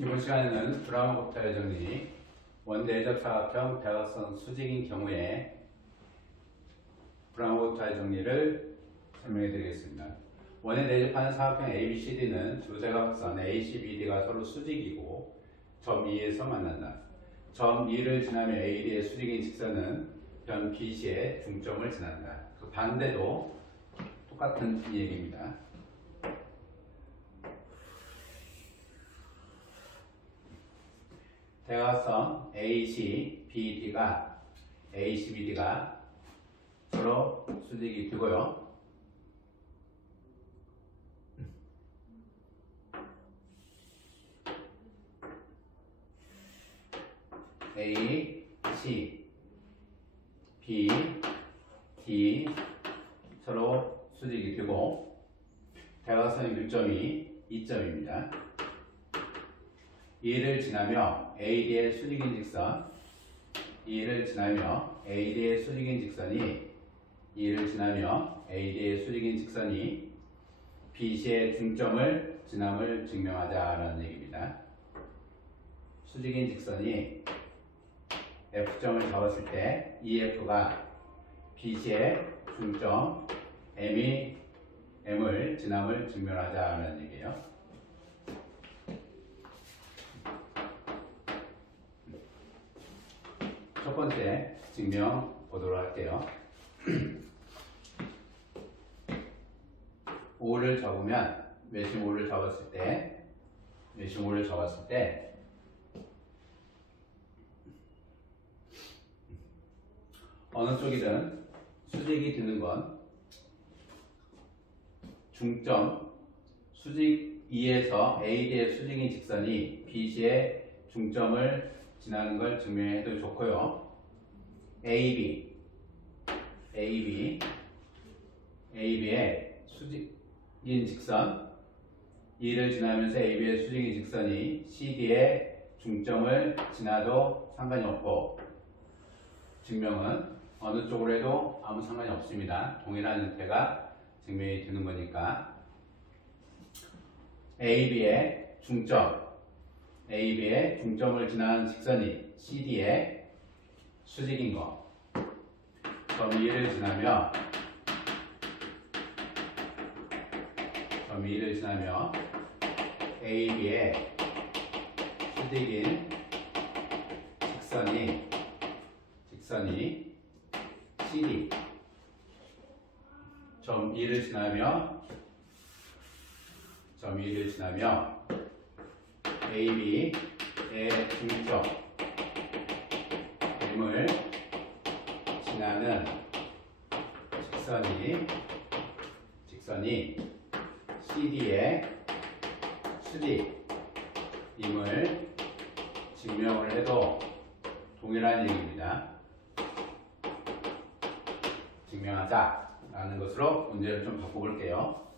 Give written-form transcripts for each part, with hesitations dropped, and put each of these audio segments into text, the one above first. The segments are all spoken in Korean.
이번 시간에는 브라운-곱타의 정리, 원대접사각형 대각선 수직인 경우에 브라운-곱타의 정리를 설명해 드리겠습니다. 원에 대접하는 사각형 ABCD는 두 대각선 ACBD가 서로 수직이고 점 E에서 만난다. 점 E를 지나며 AD의 수직인 직선은 변 BC의 중점을 지난다. 그 반대도 똑같은 얘기입니다. 대각선 ACBD가 서로 수직이 되고요. ACBD 서로 수직이 되고 대각선의 교점이 2점입니다. E를 지나며 AD의 수직인 직선, E를 지나며 AD의 수직인 직선이 BC의 중점을 지남을 증명하자라는 얘기입니다. 수직인 직선이 F점을 잡았을 때 EF가 BC의 중점 M을 지남을 증명하자라는 얘기예요. 첫 번째 증명 보도록 할게요. 5를 잡으면 외심 5를 잡았을 때 어느 쪽이든 수직이 되는 건 중점 수직 E에서 AD의 수직인 직선이 BC의 중점을 지나는 걸 증명해도 좋고요. AB의 수직인 직선 E를 지나면서 AB의 수직인 직선이 CD의 중점을 지나도 상관이 없고 증명은 어느 쪽으로 해도 아무 상관이 없습니다. 동일한 형태가 증명이 되는 거니까 AB의 중점을 지나는 직선이 CD의 수직인 거. 점 E를 지나며 AB의 수직인 직선이 CD. 점 E를 지나며 AB의 중점 M을 지나는 직선이 CD의 수직임을 증명을 해도 동일한 얘기입니다. 증명하자라는 것으로 문제를 좀 바꿔볼게요.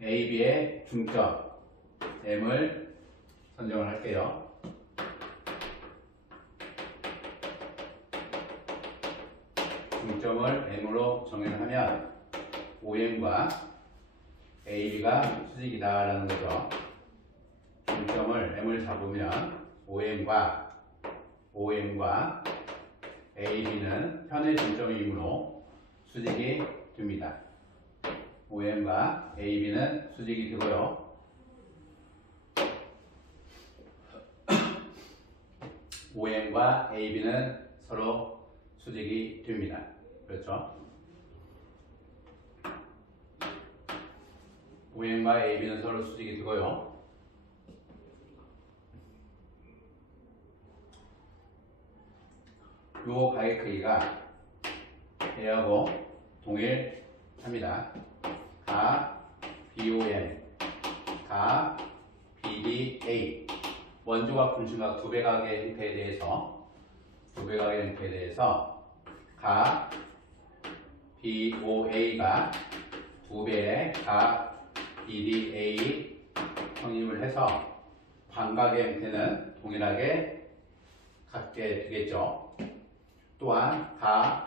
AB의 중점 M을 선정을 할게요. 중점을 M으로 정의를 하면 OM과 AB가 수직이다 라는 거죠. 중점을 M을 잡으면 OM과 AB는 편의 중점이므로 수직이 됩니다. OM과 AB는 수직이 되고요. OM과 AB는 서로 수직이 됩니다. 그렇죠? OM과 AB는 서로 수직이 되고요. 요 가의 크기가 A하고 동일합니다. 가 BOM, 가 BDA. 원조각, 분심각 두 배각의 형태에 대해서 가 BOA가 두 배의 가 BDA 성립을 해서 반각의 형태는 동일하게 갖게 되겠죠. 또한 가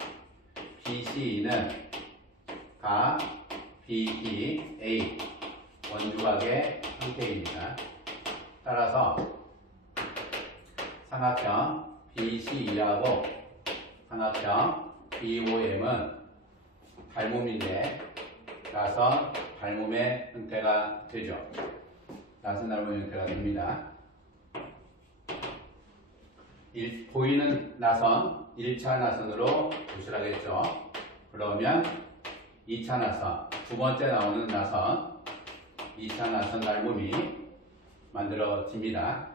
BC는 가 B, B, A 원주각의 형태입니다. 따라서 삼각형 BCE하고 삼각형 BOM은 닮음인데 나선 닮음의 형태가 되죠. 나선 닮음의 형태가 됩니다. 보이는 나선 1차 나선으로 도출하겠죠. 그러면 2차 나선, 두 번째 나오는 나선 2차 나선 닮음이 만들어집니다.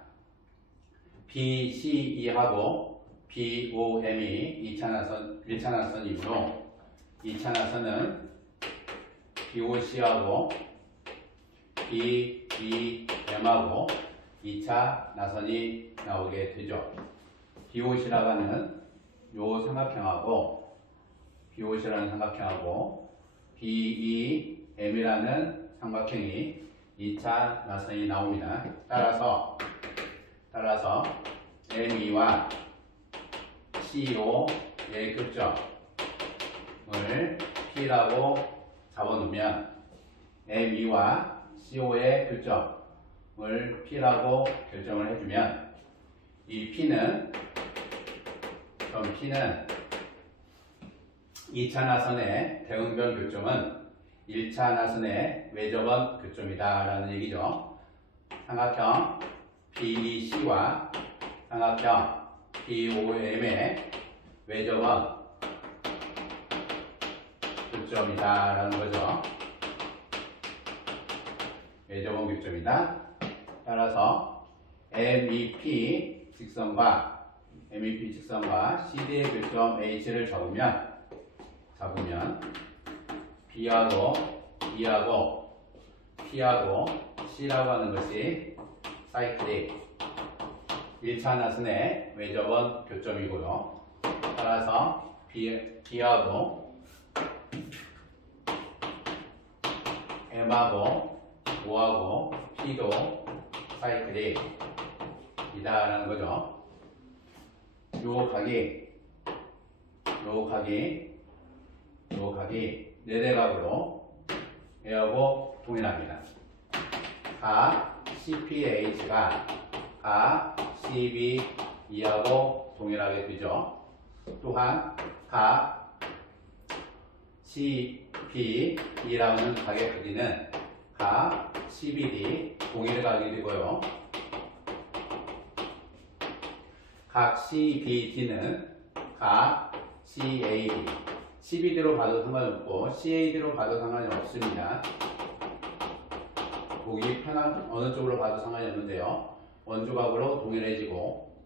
BCE하고 BOM이 2차 나선, 1차 나선이므로 2차 나선은 BOC하고 BEM하고 2차 나선이 나오게 되죠. BOC라고 하는 요 삼각형하고 BOC라는 삼각형하고 BEM이라는 삼각형이 2차 나선이 나옵니다. 따라서 ME와 CO의 교점을 P라고 잡아놓으면 ME와 CO의 교점을 P라고 결정을 해주면 이 P는 2차 나선의 대응변 교점은 1차 나선의 외접원 교점이다 라는 얘기죠. 삼각형 BEC와 삼각형 BOM의 외접원 교점이다 라는 거죠. 외접원 교점이다. 따라서 MEP 직선과 CD의 교점 H를 잡으면 B하고 E하고 P하고 C라고 하는 것이 사이클릭 1차 나선의 외접원 교점이고요. 따라서 B하고 M하고 O하고 P도 사이클릭이다 라는 거죠. 요 각이 네대각으로 A하고 동일합니다. 각 CPH가 각 CBE하고 동일하게 되죠. 또한 각 CPE라는 각의 크기는 각 CBD 동일각이 되고요. 각 CBD는 각 CAD, CBD로 봐도 상관없고 CAD로 봐도 상관이 없습니다. 보기 편한 어느 쪽으로 봐도 상관이 없는데요. 원주각으로 동일해지고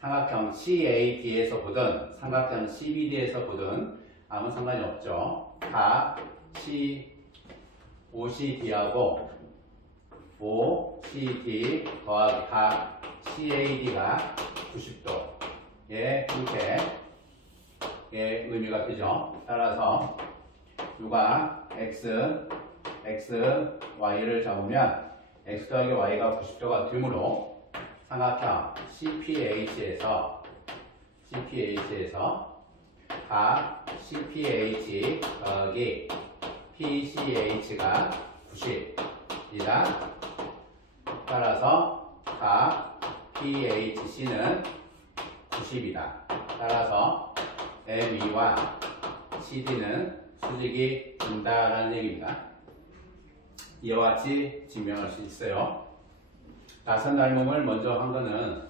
삼각형 CAD에서 보든 삼각형 CBD에서 보든 아무 상관이 없죠. 각 OCD하고 OCD 더하기 각 CAD가 90도의 형태의 의미가 되죠. 따라서 누가 X, Y를 잡으면 X 더하기 Y가 90도가 되므로 삼각형 CPH에서 각 CPH 더하기 PCH가 90이다. 따라서 각 PHC는 90이다. 따라서 ME와 CD는 수직이 된다라는 얘기입니다. 이와 같이 증명할 수 있어요. 나선 닮음을 먼저 한 거는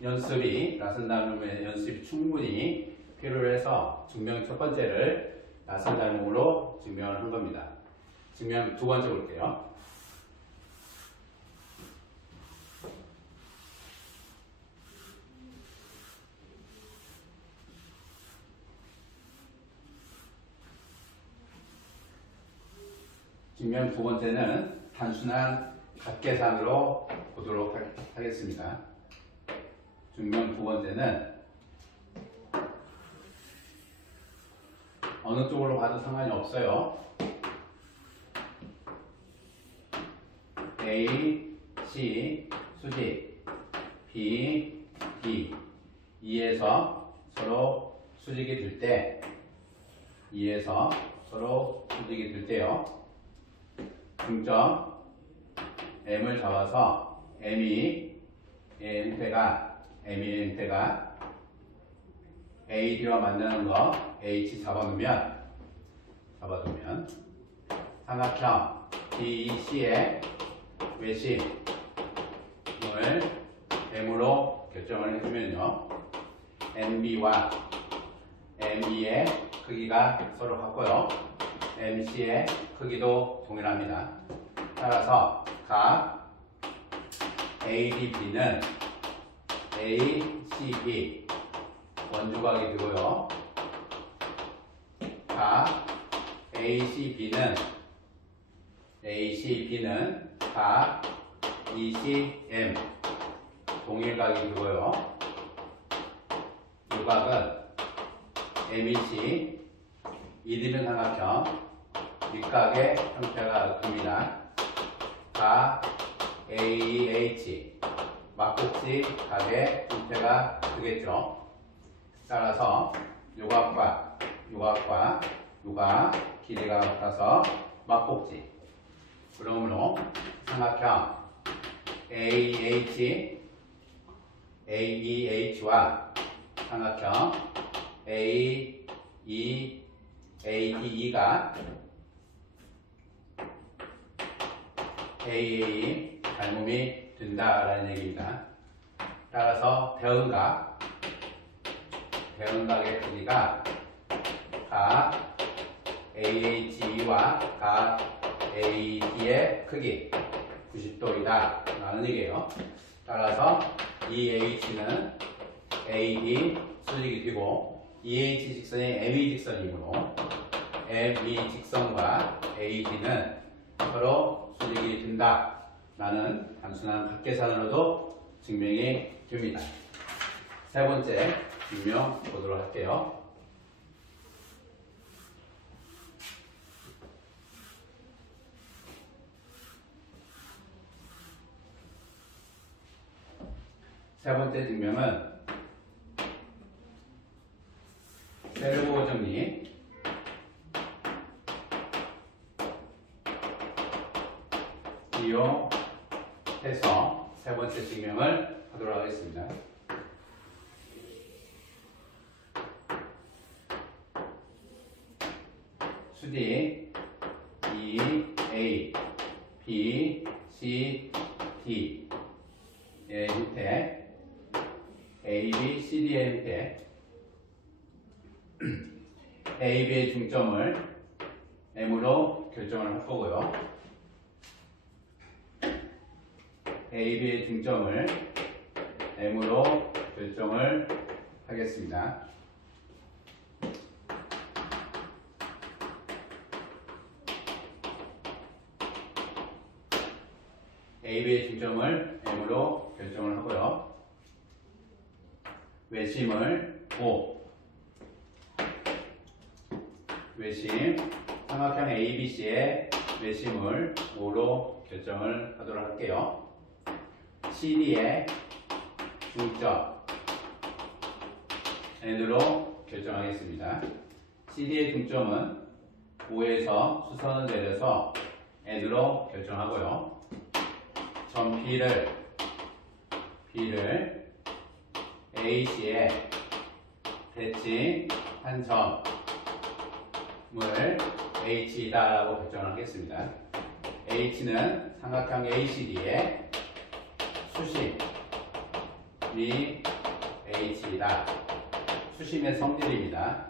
나선 닮음의 연습이 충분히 필요해서 증명 첫 번째를 나선 닮음으로 증명을 한 겁니다. 증명 두 번째 볼게요. 증명 두 번째는 단순한 각계산으로 보도록 하겠습니다. 증명 두 번째는 어느 쪽으로 봐도 상관이 없어요. A, C, 수직, B, D, E에서 서로 수직이 될 때, 중점 M을 잡아서 M의 형태가 AD와 만나는 거 H 잡아두면 삼각형 DEC의 외심을 M으로 결정을 해주면요, MB와 ME의 크기가 서로 같고요, MC의 크기도 동일합니다. 따라서 각 ADB는 ACB 원주각이 되고요, 각 ACB는 각 ECM 동일각이 되고요, 이 각은 MEC 이디는 삼각형 밑각의 형태가 됩니다. 각 AEH 막국지 각의 형태가 되겠죠. 따라서 요각과 요각 길이가 같아서 막국지. 그러므로 삼각형 AEH와 삼각형 ADE가 AAE 닮음이 된다라는 얘기입니다. 따라서 대응각의 크기가 각 AHE와 각 AD의 크기 90도이다 라는 얘기예요. 따라서 EH는 AD 수직이 되고 EH 직선이 ME 직선이므로 ME 직선과 AD는 서로 수직이 된다 라는 단순한 각계산으로도 증명이 됩니다. 세 번째 증명 보도록 할게요. 세 번째 증명은 세르보 정리 이용해서 세 번째 증명을 하도록 하겠습니다. 수직 EA, B, C, D의 형태 A, B, C, D의 형태 A, B의 중점을 M으로 결정을 할 거고요. A, B의 중점을 M으로 결정을 하겠습니다. A, B의 중점을 M으로 결정을 하고요. 외심을 O, 외심, 삼각형 ABC의 외심을 O로 결정을 하도록 할게요. CD의 중점 N으로 결정하겠습니다. CD의 중점은 O에서 수선을 내려서 N으로 결정하고요. 점 B를 AC에 대칭 한 점을 H이다라고 결정하겠습니다. H는 삼각형 ACD의 수심이 H이다. 수심의 성질입니다.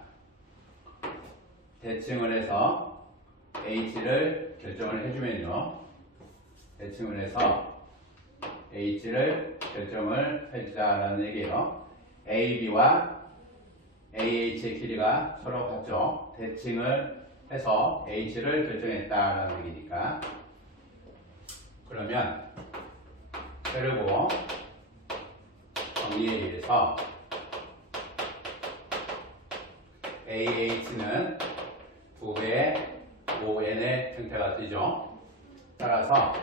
대칭을 해서 H를 결정을 해주면요, 대칭을 해서 H를 결정을 해주자라는 얘기예요. AB와 AH의 길이가 서로 같죠. 대칭을 해서 H를 결정했다라는 얘기니까. 그러면 세르보 정리에 의해서 AH는 2배의 ON의 형태가 되죠. 따라서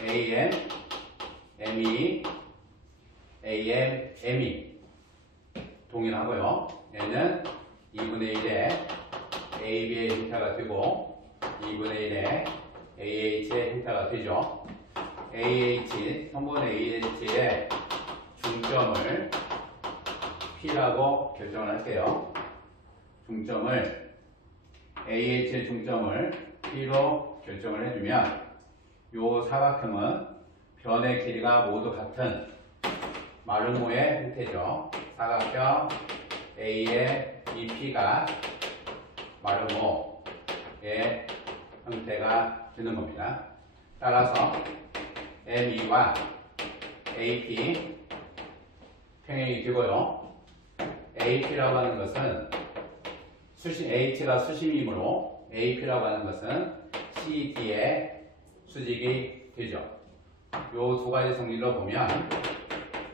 AM, ME, AM, ME 동일하고요. N은 2분의 1의 AB의 형태가 되고 2분의 1의 AH의 형태가 되죠. 성분 AH의 중점을 P라고 결정을 할게요. AH의 중점을 P로 결정을 해주면 이 사각형은 변의 길이가 모두 같은 마름모의 형태죠. 사각형 A의 BP가 마름모의 형태가 되는 겁니다. 따라서 ME와 AP 평행이 되고요. AP라고 하는 것은 H가 수심이므로 AP라고 하는 것은 CD의 수직이 되죠. 이 두 가지 성질로 보면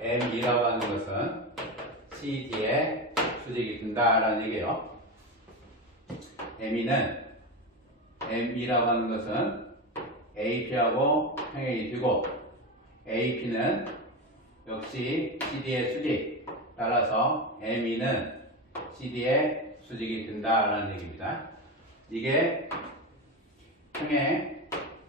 ME라고 하는 것은 CD의 수직이 된다라는 얘기예요. ME라고 하는 것은 AP하고 평행이 되고 AP는 역시 CD의 수직, 따라서 ME는 CD의 수직이 된다라는 얘기입니다. 이게 평행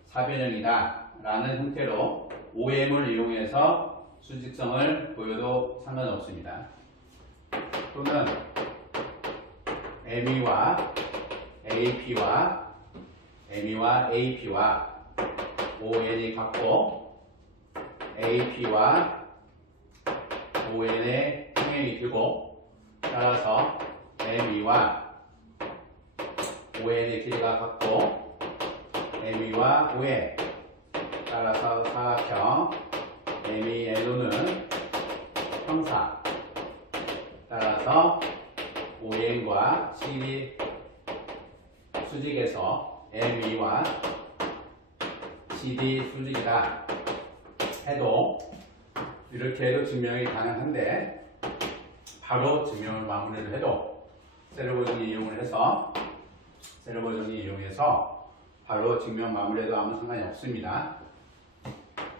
사변형이다 라는 형태로 OM을 이용해서 수직성을 보여도 상관없습니다. 또는 ME와 AP와 ON이 같고 AP와 ON의 평행이 되고 따라서 ME와 ON의 길이가 같고 ME와 ON 따라서 사각형 MELO는 형사 따라서 ON과 CD 수직에서 ME와 CD 수직이다 해도 이렇게 해도 증명이 가능한데 바로 증명을 마무리를 해도 세로고 정리 이용해서 바로 증명 마무리해도 아무 상관이 없습니다.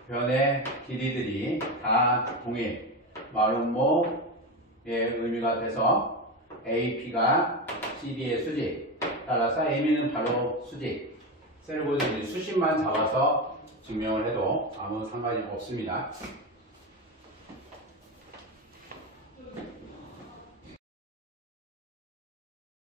변의 길이들이 다 동일 마름모의 의미가 돼서 AP가 CD의 수직 따라서 ME는 바로 수직 세로고 정리 수식만 잡아서 증명을 해도 아무 상관이 없습니다.